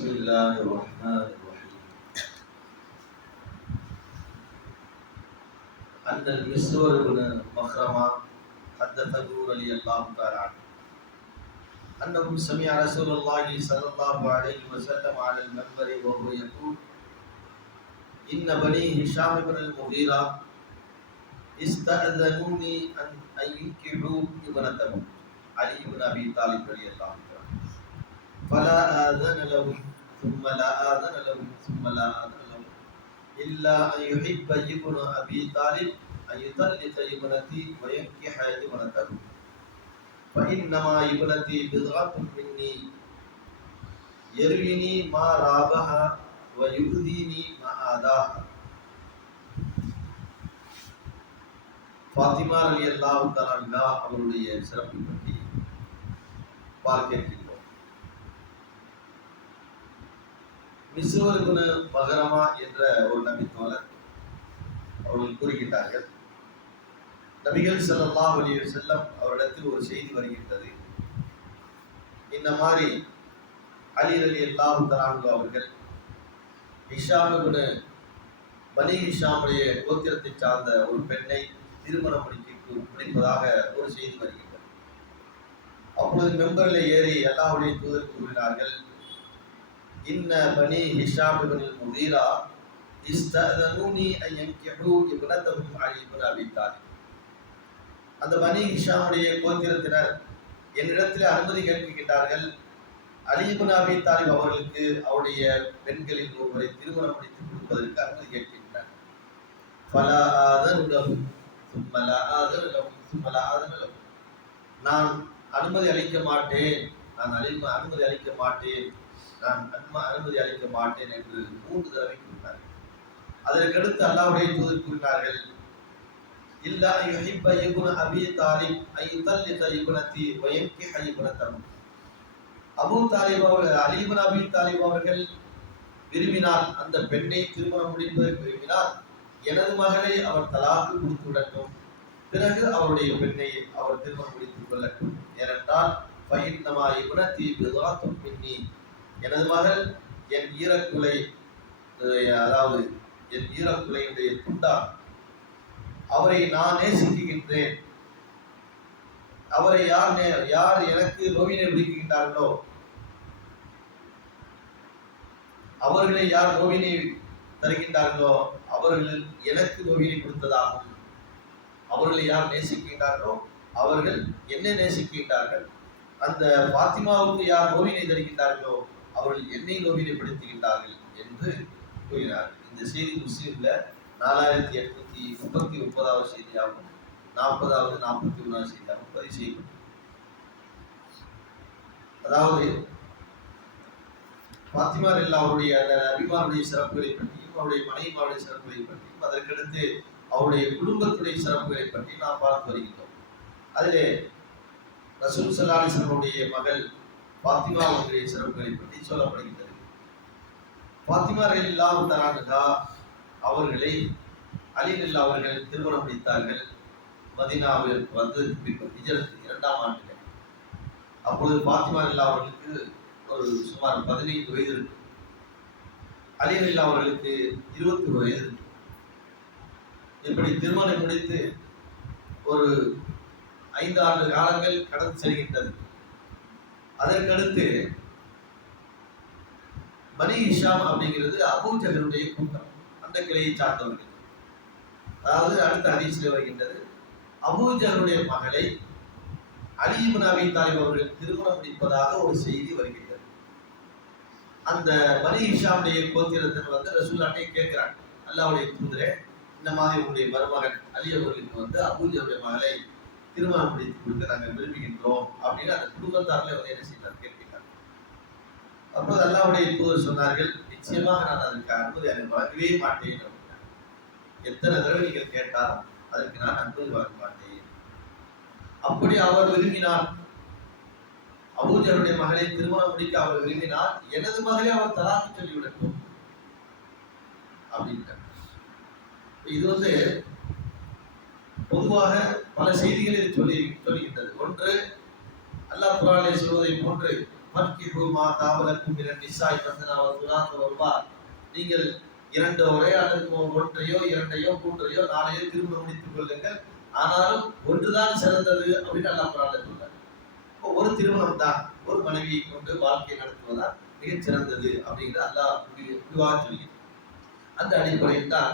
بسم الله الرحمن الرحيم. أن المسور بن مخرمة حدثه رضي الله تعالى عنه. أنه سمع رسول الله صلى الله عليه وسلم على المنبر وهو يقول إن بني هشام بن المغيرة استأذنوني أن أن ينكحوا ابنتهم علي بن أبي طالب رضي الله عنه. فلا آذن لهم ثم لا آذن لهم ثم لا آذن لهم إلا أن يحب ابن أبي طالب أن يطلق ابنتي وينكح ابنته فإنما ابنتي بضعة مني يرويني ما رابها ويؤذيني ما آذاها ஃபாத்திமா அலி அல்லாஹு தலான்கா அவருடைய சிறப்பை பற்றி பார்க்க இருக்கின்றோம் மிஸ்வர் மகரமா என்ற ஒரு நபித்தோழர் அவர்கள் கூறுகின்றார்கள். நபிகள் செல்லல்லா வலிய செல்லம் அவரிடத்தில் ஒரு செய்தி வருகின்றது. இந்த மாதிரி அலி அலி அல்லாஹு தலான்கா அவர்கள் ஹிஷாம் பனி ஹிஷாமுடைய கோத்திரத்தை சார்ந்த ஒரு பெண்ணை திருமணம் முடிக்கு முடிப்பதாக ஒரு செய்தி வருகின்றது. அப்பொழுது மெம்பரில் ஏறி அல்லாஹுடைய தூதர் கூறினார்கள் இன்ன பனி ஹிஷாம் இபின் முகீரா இஸ்தனூனி ஐயங்கிஹு இப்னதஹும் அலி இப்னு அபி தாலிப். அந்த பனி என்னிடத்தில் அனுமதி கேட்கின்றார்கள். அலிபுன் அபி தாலிப் அவர்களுக்கு அவருடைய பெண்களில் ஒருவரை திருமணம் முடித்து கொடுப்பதற்கு அனுமதி கேட்கின்றனர் பல ஆதரவுகளும் சும்மல நான் அனுமதி அளிக்க மாட்டேன் நான் அலி அனுமதி அளிக்க மாட்டேன். நான் அனுமதி அளிக்க மாட்டேன் என்று மூன்று தடவை கூறினார்கள். அதற்கடுத்து அல்லாவுடைய தூதர் கூறினார்கள் இல்ல யுஹிப்ப இப்னு அபி தாலிப் ஐ தல்லித இப்னதி வ யன்கிஹ இப்னதஹு அபூ தாலிப் அவர்கள் அலி இப்னு அபி தாலிப் அவர்கள் விரும்பினால் அந்த பெண்ணை திருமணம் முடிப்பதற்கு விரும்பினால் எனது மகளை அவர் தலாக்கு கொடுத்து விடட்டும். பிறகு அவருடைய பெண்ணை அவர் திருமணம் முடித்துக் கொள்ளட்டும். ஏனென்றால் பயிர்னமா இபுனத்தி பிதாத்தும் பின்னி எனது மகள் என் ஈரக்குலை அதாவது என் ஈரக்குலையுடைய துண்டா அவரை நான் நேசிக்கின்றேன். அவரை யார் நே- யார் எனக்கு நோவினை விடுக்கின்றார்களோ அவர்களை யார் நோவினை தருகின்றார்களோ அவர்கள் எனக்கு நோவினை கொடுத்ததாகும். அவர்களை யார் நேசிக்கின்றார்களோ அவர்கள் என்ன நேசிக்கின்றார்கள். அந்த பாத்திமாவுக்கு யார் நோவினை தருகின்றார்களோ அவர்கள் என்னை நோவினைப்படுத்துகின்றார்கள் என்று கூறினார். இந்த செய்தி முஸ்லீம்ல நாலாயிரத்தி எட்நூத்தி முப்பத்தி ஒன்பதாவது செய்தியாகவும் நாற்பதாவது நாற்பத்தி ஒன்றாவது செய்தியாகவும் பதிவு செய்யப்பட்டது. அதாவது பாத்திமார் இல்லா அவருடைய அந்த சிறப்புகளை பற்றியும் அவருடைய மனைவிமாருடைய சிறப்புகளை பற்றியும் அதற்கடுத்து அவருடைய குடும்பத்துடைய சிறப்புகளை பற்றி நாம் பார்த்து வருகின்றோம். அதிலே ரசூல் சல்லாலிசனுடைய மகள் பாத்திமா ஒன்றிய சிறப்புகளை பற்றி சொல்லப்படுகின்றது. பாத்திமா இல்லா உத்தரானதா அவர்களை அலி அவர்கள் திருமணம் முடித்தார்கள். மதினாவில் வந்து ஹிஜரத் இரண்டாம் ஆண்டு. அப்பொழுது பாத்திமா இல்லா அவர்களுக்கு ஒரு சுமார் பதினைந்து வயது இருக்கு. அலி அவர்களுக்கு இருபத்தி ஒரு வயது இருக்கு. இப்படி திருமணம் முடித்து ஒரு ஐந்து ஆண்டு காலங்கள் கடந்து செல்கின்றது. அதற்கடுத்து பனி இஷாம் அப்படிங்கிறது அபூஜகருடைய கூட்டம் அந்த கிளையை சார்ந்தவர்கள். அதாவது அடுத்த ஹதீஸில் வருகின்றது அபூஜகருடைய மகளை அலி அபி தாலிப் அவர்கள் திருமணம் முடிப்பதாக ஒரு செய்தி வருகின்றது. அந்த பனி ஹிஷாமுடைய கோத்திரத்தில் வந்து ரசூலாட்டை கேட்கிறான் அல்லாவுடைய தூதரே இந்த மாதிரி உங்களுடைய மருமகன் அலி அவர்களுக்கு வந்து அபூஜருடைய மகளை திருமணம் முடித்து கொடுக்க நாங்கள் விரும்புகின்றோம் அப்படின்னு அந்த குடும்பத்தாரில் வந்து என்ன செய்தார் கேட்கிறார். அப்போது அல்லாவுடைய தூதர் சொன்னார்கள் நிச்சயமாக நான் அதற்கு அனுமதி எனக்கு வழங்கவே மாட்டேன் எத்தனை தடவை நீங்கள் கேட்டாலும் அதற்கு நான் அனுமதி வழங்க மாட்டேன். அப்படி அவர் விரும்பினார். அபூஜருடைய மகளை திருமணம் முடிக்க அவர் விரும்பினார். எனது மகளை அவர் தலாக்கு சொல்லிவிடட்டும். அப்படின்ட்டார் இது வந்து பொதுவாக பல செய்திகள் சொல்லி சொல்லுகின்றது. ஒன்று அல்லாஹ் குரானை சொல்வதை போன்று மற்கி மா தாவலக்கும் மினன் இசாய் மஸ்னா நீங்கள் இரண்டு உரையாடலுக்கு ஒன்றையோ இரண்டையோ மூன்றையோ நாளையோ திருமணம் முடித்துக் கொள்ளுங்கள். ஆனாலும் ஒன்றுதான் சிறந்தது அப்படின்னு அல்லாஹ் குரானை சொல்றார். இப்போ ஒரு திருமணம் தான் ஒரு மனைவியை கொண்டு வாழ்க்கை நடத்துவதா மிகச் சிறந்தது அப்படிங்கிற அல்லாஹ் முடிவாக சொல்கிறார் அந்த அடிப்படையில் தான்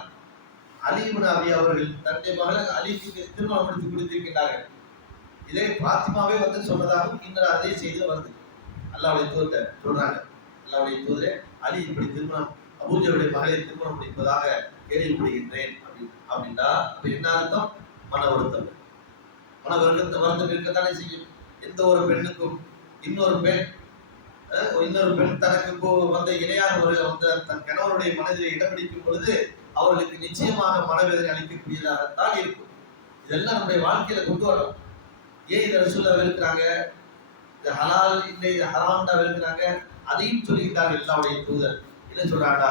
அலிபுன் அபி அவர்கள் தன்னுடைய மகள் அலிக்கு திருமணம் முடித்து கொடுத்திருக்கின்றார்கள். இதே பாத்திமாவே வந்து சொன்னதாகவும் இன்னொரு அதே செய்தி வருது. அல்லாவுடைய தூதரை சொல்றாங்க. அல்லாவுடைய தூதரே அலி இப்படி திருமணம் அபூஜருடைய மகளை திருமணம் முடிப்பதாக கேள்விப்படுகின்றேன் அப்படி அப்படின்னா அப்ப என்ன அர்த்தம்? மன வருத்தம். மன வருத்தம் வருத்தம் இருக்கத்தானே செய்யும். எந்த ஒரு பெண்ணுக்கும் இன்னொரு பெண் அஹ், இன்னொரு பெண் தனக்கு வந்த இணையான ஒரு அந்த தன் கணவருடைய மனதில் இடம் பிடிக்கும் பொழுது அவர்களுக்கு நிச்சயமாக மனவேதனை அளிக்கக்கூடியதாகத்தான் இருக்கும். இதெல்லாம் நம்முடைய வாழ்க்கையில கொண்டு வரணும். ஏன் இதை ரசூல்லா வெறுக்கிறாங்க? இது ஹலால் இல்லை இது ஹராம்டா வெறுக்கிறாங்க? அதையும் சொல்லியிருந்தாங்க எல்லாவுடைய தூதர். என்ன சொல்றாண்டா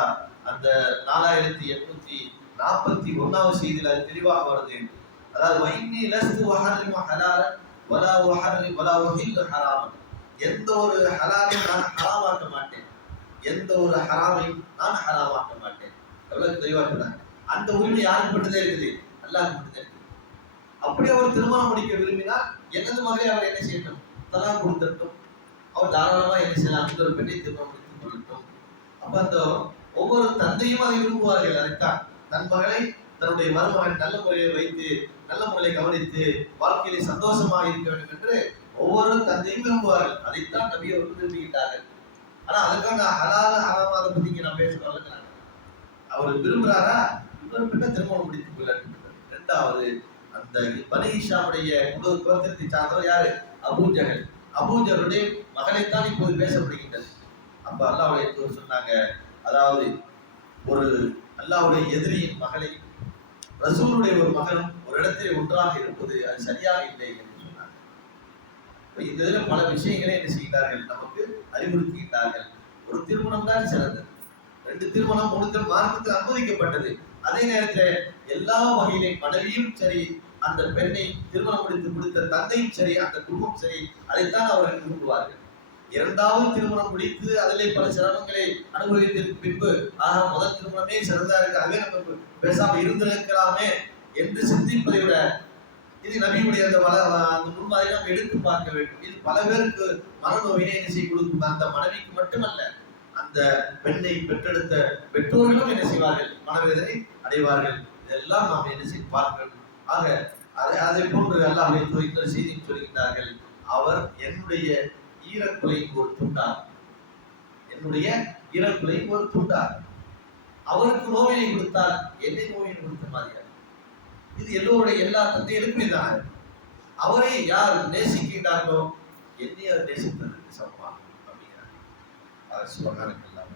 அந்த நாலாயிரத்தி எட்நூத்தி நாற்பத்தி ஒன்னாவது செய்தியில் அது தெளிவாக வருது. அதாவது வைனி லஸ்து வஹர்ரிமு ஹலால வலா வஹர்ரி வலா வஹில் ஹராம் எந்த ஒரு ஹலாலையும் நான் ஹராமாக்க மாட்டேன். எந்த ஒரு ஹராமையும் நான் ஹராமாக்க மாட்டேன். எவ்வளவு தெளிவா சொன்னாங்க அந்த உரிமை யாருக்கு மட்டும்தான் இருக்குது? அல்லாஹ் மட்டும்தான் அப்படி அவர் திருமணம் முடிக்க விரும்பினால் எனது மகளை அவர் என்ன செய்யட்டும்? தலாக கொடுத்துட்டும் அவர் தாராளமா என்ன செய்யலாம்? இன்னொரு பெண்ணை திருமணம் முடித்துக் கொள்ளட்டும். அப்ப அந்த ஒவ்வொரு தந்தையும் அதை விரும்புவார்கள். அதைத்தான். தன் மகளை தன்னுடைய மருமகன் நல்ல முறையை வைத்து நல்ல முறையை கவனித்து வாழ்க்கையிலே சந்தோஷமாக இருக்க வேண்டும் என்று ஒவ்வொரு தந்தையும் விரும்புவார்கள். அதைத்தான் நபி அவர்கள் விரும்புகின்றார்கள். ஆனா அதுக்காக ஹலால ஹராம அதை நான் பேச அவர் விரும்புறாரா? இன்னொரு பெண்ணை திருமணம் முடித்துக் கொள்ள ரெண்டாவது அந்த பனிஷாவுடைய முழு குலத்திற்கு சார்ந்தவர் யாரு? அபூஜகல் அபூஜருடைய மகனைத்தான் இப்போது பேசப்படுகின்றது. அப்ப அல்லாவுடைய சொன்னாங்க அதாவது ஒரு அல்லாவுடைய எதிரியின் மகளை ரசூலுடைய ஒரு மகனும் ஒரு இடத்திலே ஒன்றாக இருப்பது அது சரியாக இல்லை என்று சொன்னாங்க. இந்த இதில் பல விஷயங்களை என்ன செய்கிறார்கள்? நமக்கு அறிவுறுத்துகின்றார்கள். ஒரு திருமணம் தான் சிறந்தது. ரெண்டு திருமணம் மூணு திருமணம் மார்க்கத்தில் அனுமதிக்கப்பட்டது. அதே நேரத்தில் எல்லா வகையிலே மனைவியும் சரி அந்த பெண்ணை திருமணம் முடித்து கொடுத்த தந்தையும் சரி அந்த குடும்பம் சரி அதைத்தான் அவர்கள் விரும்புவார்கள். இரண்டாவது திருமணம் முடித்து அதிலே பல சிரமங்களை அனுபவித்ததற்கு பின்பு ஆக முதல் திருமணமே சிறந்தா இருக்கு? அதுவே நம்ம பேசாமல் இருந்திருக்கலாமே என்று சிந்திப்பதை விட இது நபியுடைய அந்த வள அந்த முன்மாதிரி நாம் எடுத்து பார்க்க வேண்டும். இது பல பேருக்கு மனநோவினை என்ன செய்ய கொடுக்கும். அந்த மனைவிக்கு மட்டுமல்ல அந்த பெண்ணை பெற்றெடுத்த பெற்றோர்களும் என்ன செய்வார்கள்? மனவேதனை அடைவார்கள். இதெல்லாம் நாம் என்ன செய்து பார்க்க வேண்டும் ஆக அதை அதை போன்று அல்லாஹ்வை இன்னொரு செய்தி சொல்கின்றார்கள். அவர் என்னுடைய ஈரக்குலை ஒரு துண்டார். என்னுடைய ஈரக்குலை ஒரு துண்டார். அவருக்கு நோவினை கொடுத்தார் என்னை நோவினை கொடுத்த மாதிரியார் இது எல்லோருடைய எல்லா தந்தைகளுக்குமே தான். அவரை யார் நேசிக்கின்றார்களோ என்னை அவர் நேசித்ததற்கு சமமாக. அப்படிங்கிறார் அவர் சுபகாரங்கள் எல்லாம்